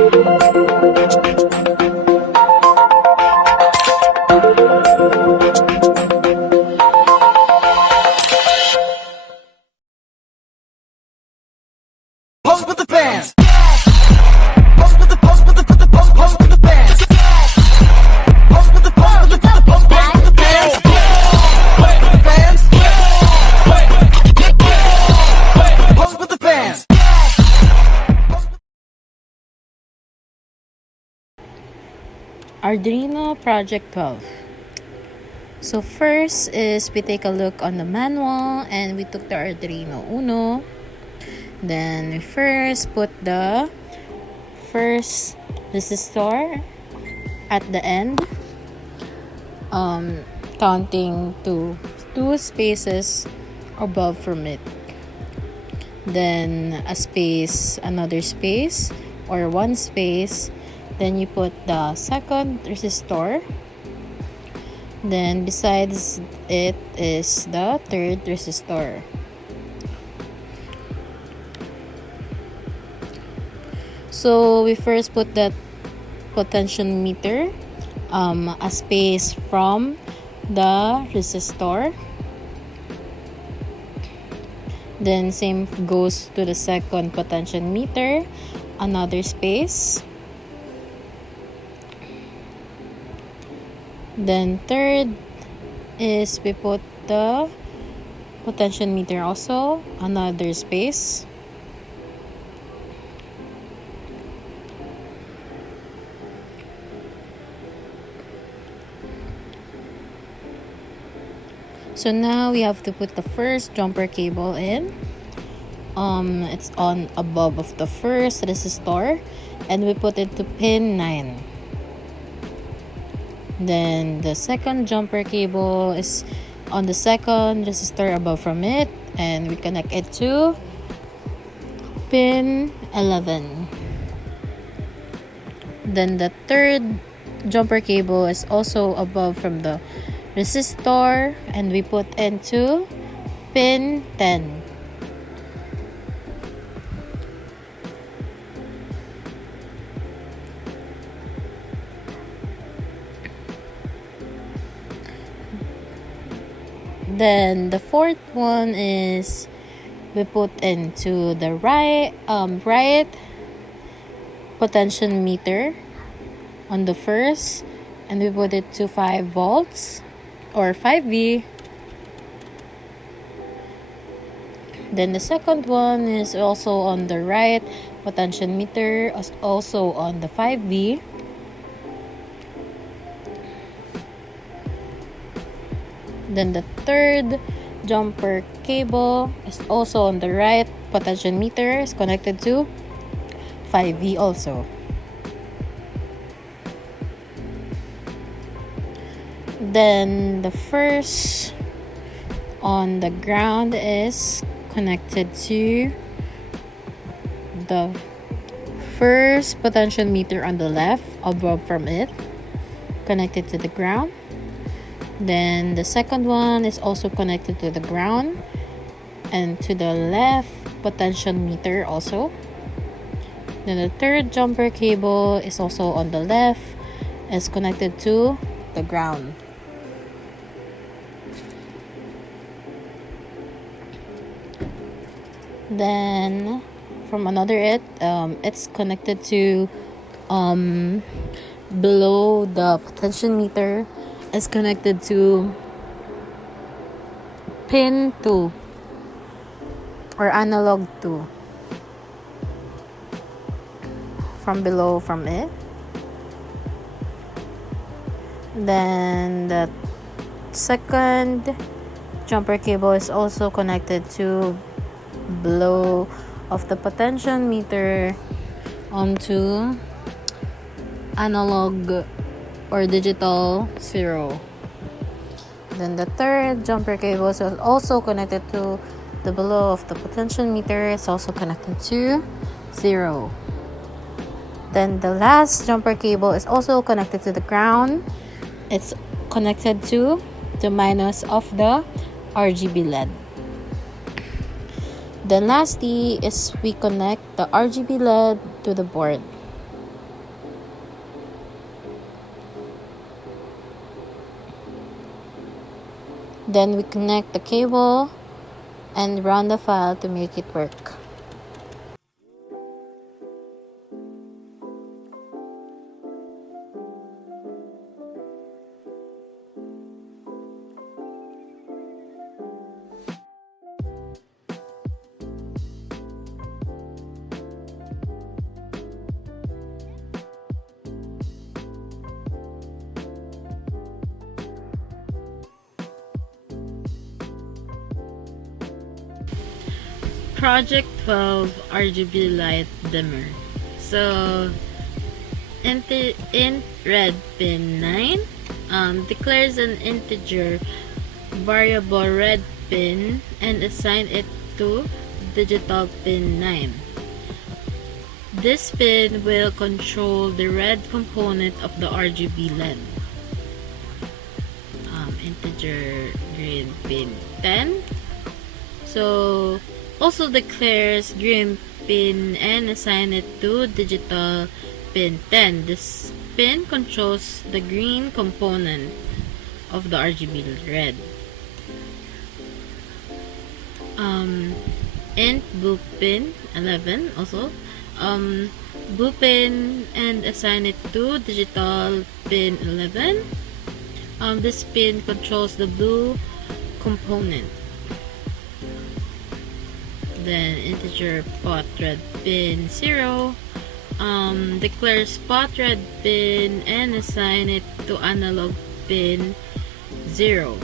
Pose with the fans. Pose with the pose with the pose with the fans. Pose with the pose with the pose with the fans. Fans. Pose with the fans. Arduino Project 12. So first is we take a look on the manual and we took the Arduino Uno. Then we first put the first resistor at the end, counting to 2 spaces above from it. Then another space or 1 space. Then you put the second resistor. Then besides it is the third resistor. So we first put that potentiometer a space from the resistor. Then same goes to the second potentiometer, another space. Then third is we put the potentiometer also, another space. So now we have to put the first jumper cable in. It's on above of the first resistor and we put it to pin 9. Then the second jumper cable is on the second resistor above from it and we connect it to pin 11. Then the third jumper cable is also above from the resistor and we put into pin 10. Then the fourth one is we put into the right potentiometer on the first and we put it to 5 volts or 5V. Then the second one is also on the right potentiometer, also on the 5V. Then the third jumper cable is also on the right potentiometer, is connected to 5V also. Then the first on the ground is connected to the first potentiometer on the left above from it, connected to the ground. Then the second one is also connected to the ground and to the left potentiometer also. Then the third jumper cable is also on the left, is connected to the ground. Then from another it's connected to below the potentiometer, is connected to pin 2 or analog 2 from below from it. Then the second jumper cable is also connected to below of the potentiometer onto analog or digital 0. Then the third jumper cable is also connected to the below of the potentiometer, is also connected to 0. Then the last jumper cable is also connected to the ground. It's connected to the minus of the RGB LED. Then lastly is we connect the RGB LED to the board. Then we connect the cable and run the file to make it work. Project 12 RGB light dimmer. So int red pin 9 declares an integer variable red pin and assign it to digital pin 9. This pin will control the red component of the RGB LED. Integer green pin 10. So also declares green pin and assign it to digital pin 10. This pin controls the green component of the RGB red. Int blue pin 11 also. Blue pin and assign it to digital pin 11. This pin controls the blue component. Then integer pot red pin 0 declares pot red pin and assign it to analog pin 0.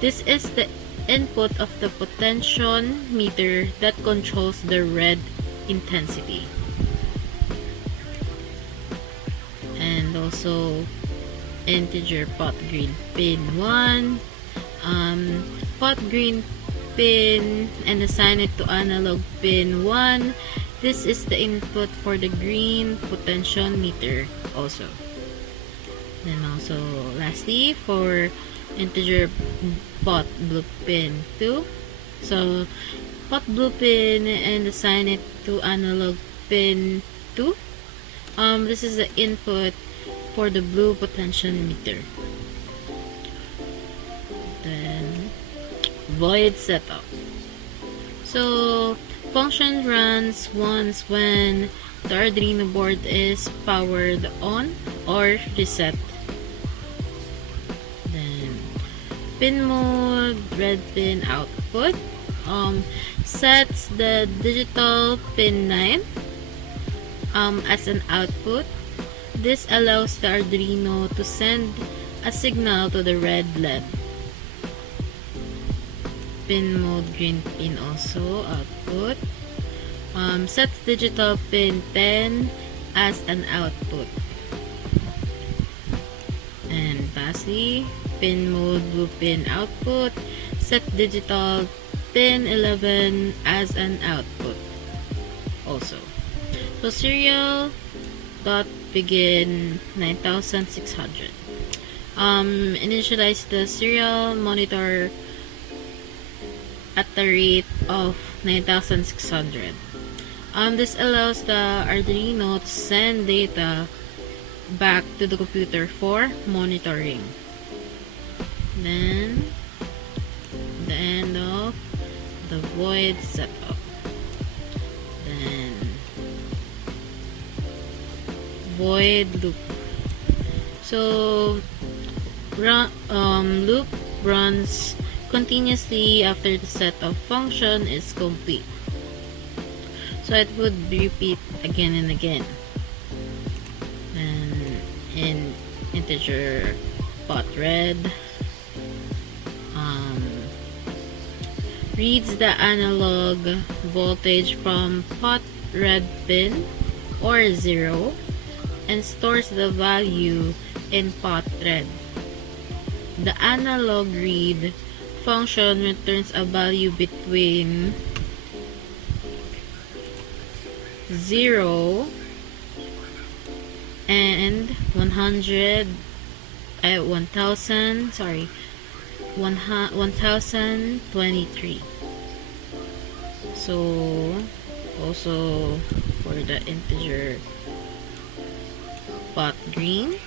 This is the input of the potentiometer that controls the red intensity. And also integer pot green pin 1 pot green pin and assign it to analog pin 1. This is the input for the green potentiometer also. Then also lastly for integer pot blue pin 2. So pot blue pin and assign it to analog pin 2. This is the input for the blue potentiometer. Then void setup. So function runs once when the Arduino board is powered on or reset. Then pin mode red pin output sets the digital pin 9 as an output. This allows the Arduino to send a signal to the red LED. Pin mode green pin also output sets digital pin 10 as an output. And lastly, pin mode blue pin output set digital pin 11 as an output also. So serial dot begin 9600. Initialize the serial monitor at the rate of 9600. This allows the Arduino to send data back to the computer for monitoring. Then the end of the void setup. Then void loop. So loop runs continuously after the setup function is complete. So it would repeat again and again. And in integer pot red reads the analog voltage from pot red pin or 0 and stores the value in pot red. The analog read function returns a value between 0 and 1023. So also for the integer pot green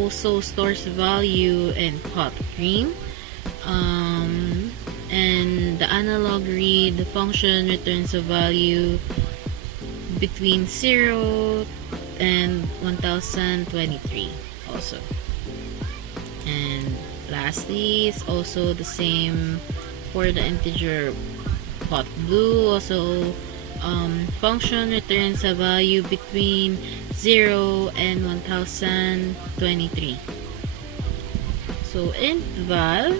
also stores value in pot green. And the analog read function returns a value between 0 and 1023 also. And lastly, it's also the same for the integer pot blue. Also, function returns a value between 0 and 1023. So int val,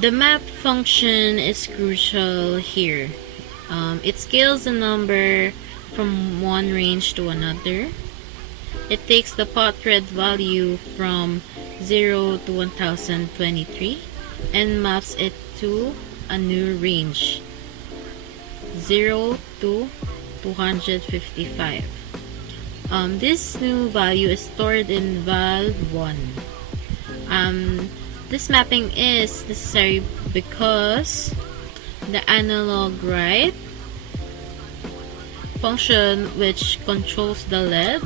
the map function is crucial here. It scales the number from one range to another. It takes the pot red value from 0 to 1023 and maps it to a new range, 0 to 255. This new value is stored in val1. This mapping is necessary because the analog write function, which controls the LED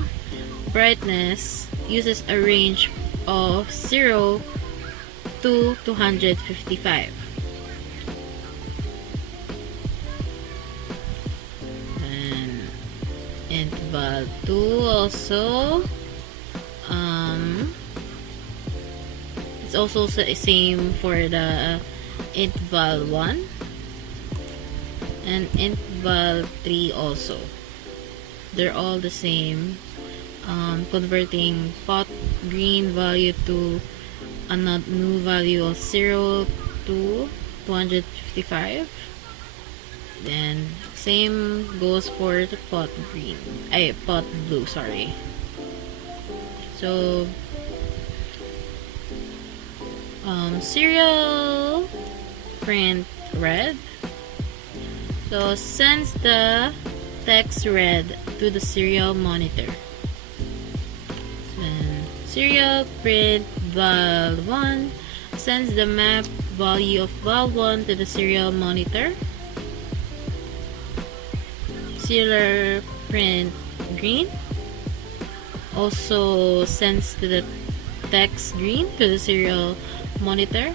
brightness, uses a range of 0 to 255. And int val2 also, it's also the same for the int val1 and int val3 also. They're all the same, converting pot green value to a new value of 0 to 255. And same goes for the pot green, pot blue, sorry. So serial print red, so sends the text red to the serial monitor. And serial print val1 sends the map value of val1 to the serial monitor. Serial print green also sends to the text green to the serial monitor.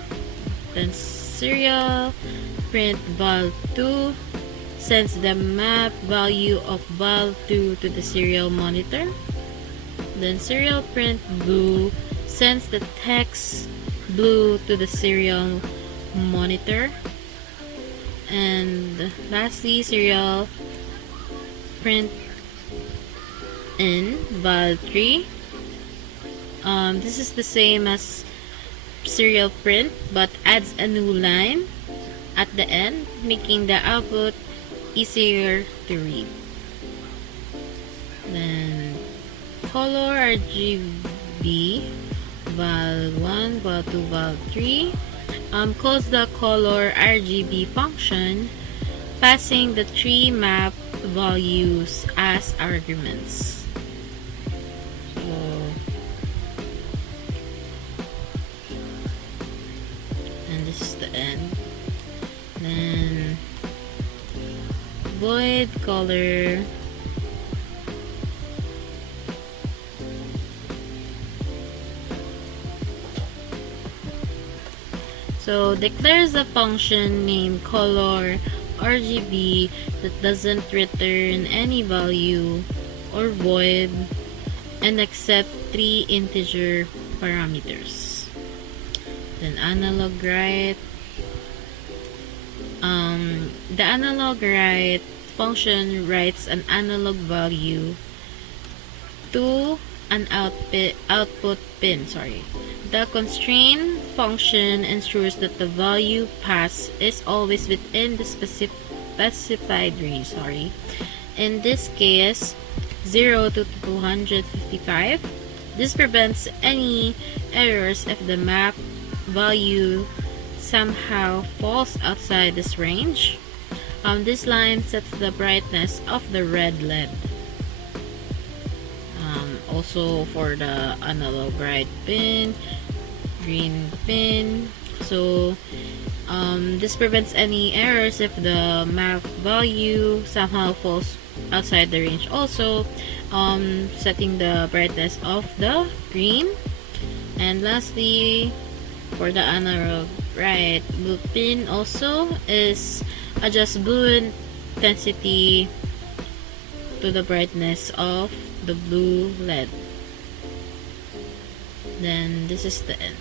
Then serial print val2 sends the map value of val2 to the serial monitor. Then serial print blue sends the text blue to the serial monitor. And lastly, serial print in val3. This is the same as serial print but adds a new line at the end, making the output easier to read. Then color RGB val1, val2, val3 calls the color RGB function, passing the three map values as arguments. So and this is the end. Then void color so declares a function named color RGB that doesn't return any value or void and accept three integer parameters. Then analog write, the analog write function writes an analog value to an output pin. The constraint function ensures that the value passed is always within the specified range. In this case, 0 to 255. This prevents any errors if the map value somehow falls outside this range. This line sets the brightness of the red LED. Also for the analog write pin, green pin, so This prevents any errors if the map value somehow falls outside the range. Also, setting the brightness of the green. And lastly, for the analog right blue pin also is adjust blue intensity to the brightness of the blue LED. Then this is the end.